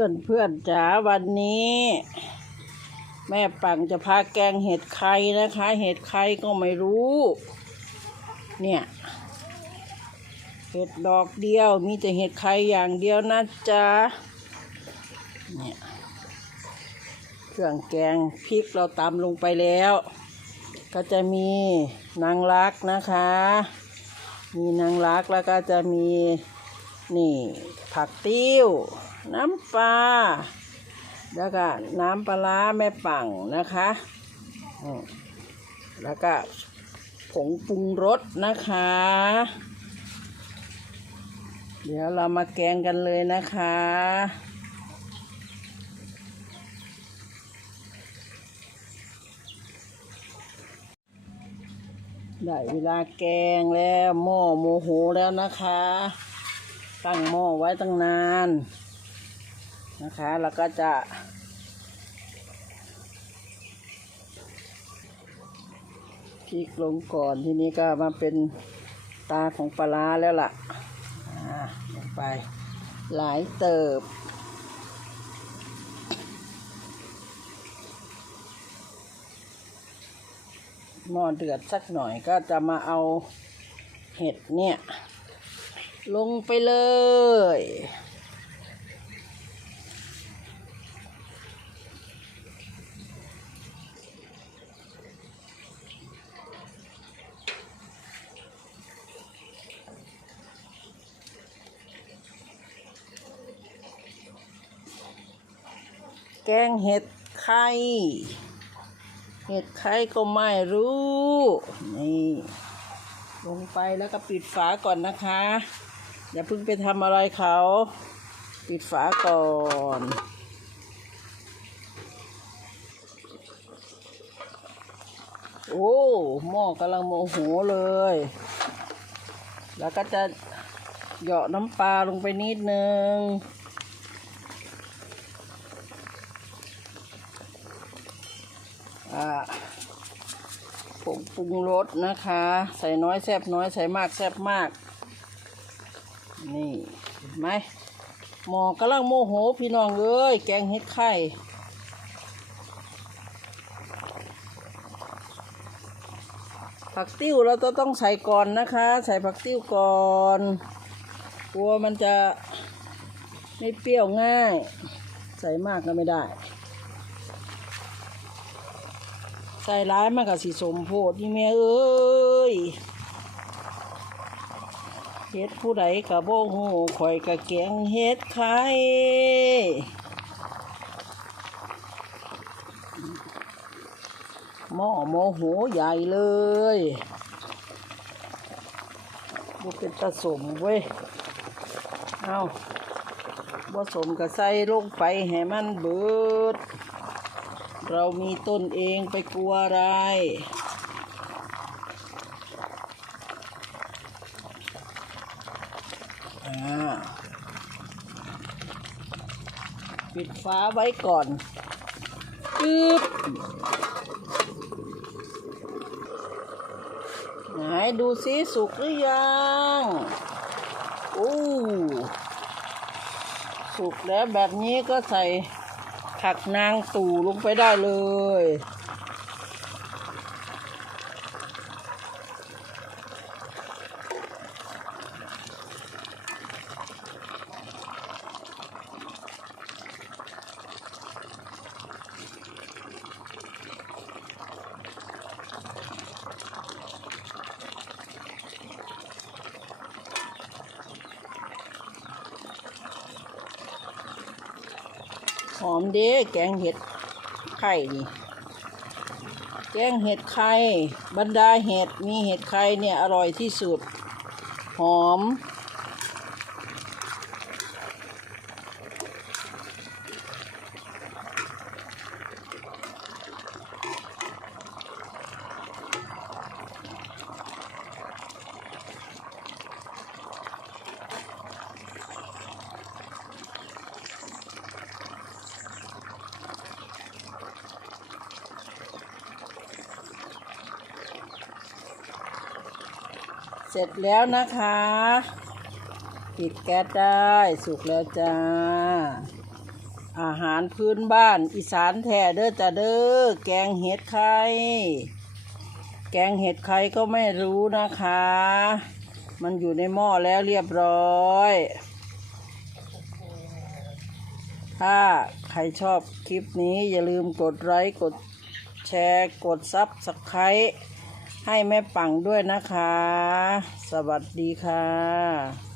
พื่อนเพื่อนจ๋าวันนี้ แม่ปังจะพาแกงเห็ดไข่นะคะ เห็ดไข่ก็ไม่รู้ เนี่ย เห็ดดอกเดียวมีแต่เห็ดไข่อย่างเดียวนะจ๊ะเนี่ยเครื่องแกงพริกเราตำลงไปแล้ว ก็จะมีนางรักนะคะ มีนางรักแล้วก็จะมี นี่ ผักติ้ว น้ำปลาแล้วก็น้ำปลาร้าแม่ปังนะคะแล้วก็ผงปรุงรสนะคะ เดี๋ยวเรามาแกงกันเลยนะคะ ได้เวลาแกงแล้วหม้อโมโหแล้วนะคะ ตั้งหม้อไว้ตั้งนาน นะคะ แล้วก็จะพริกลงก่อนทีนี้ก็มาเป็นตาของปลาแล้วล่ะลงไปหลายเติบ หม้อเดือดสักหน่อยก็จะมาเอาเห็ดเนี่ย ลงไปเลย แกงเห็ดไข่ เห็ดไข่ก็ไม่รู้ นี่ ลงไปแล้วก็ปิดฝาก่อนนะคะ อย่าเพิ่งไปทำอะไรเขา ปิดฝาก่อนโอ้หม้อกำลังโมโหเลย แล้วก็จะเหยาะน้ำปลาลงไปนิดนึง อ่าผงปรุงรสนะคะ ใส่น้อยแซบน้อย ใส่มากแซบมาก นี่เห็นไหมหมอกำลังโมโหพี่น้องเอ้ยแกงเห็ดไข่ผักติ้วเราจะต้องใส่ก่อนนะคะ ใส่ผักติ้วก่อนกลัวมันจะไม่เปรี้ยวง่าย ใส่มากก็ไม่ได้ ใส่ร้ายมากกับสีสมโพดนี่แม่เอ้ย เฮ็ดผู้ใดกะโบหูข่อยกะแกงเฮ็ดไข่หม้อโมโหใหญ่เลยบ่เป็นตะสมเว้ย เอาบ่สมกะใส่ลงไปให้มันเบิด เรามีต้นเองไปกลัวอะไร ปิดฟ้าไว้ก่อนจึ๊บไหนดูซิสุกหรือยังอู้สุกแล้วแบบนี้ก็ใส่ผักนางตู่ลงไปได้เลย หอมเด้แกงเห็ดไข่นี่แกงเห็ดไข่บรรดาเห็ดมีเห็ดไข่เนี่ยอร่อยที่สุด หอม เสร็จแล้วนะคะ ปิดแก๊สได้สุกแล้วจ้า อาหารพื้นบ้านอีสานแท้เด้อจ้าเด้อแกงเห็ดไข่แกงเห็ดไข่ก็ไม่รู้นะคะ มันอยู่ในหม้อแล้วเรียบร้อย ถ้าใครชอบคลิปนี้อย่าลืมกดไลค์กดแชร์กดซับสไครต์ ให้แม่ปังด้วยนะคะ สวัสดีค่ะ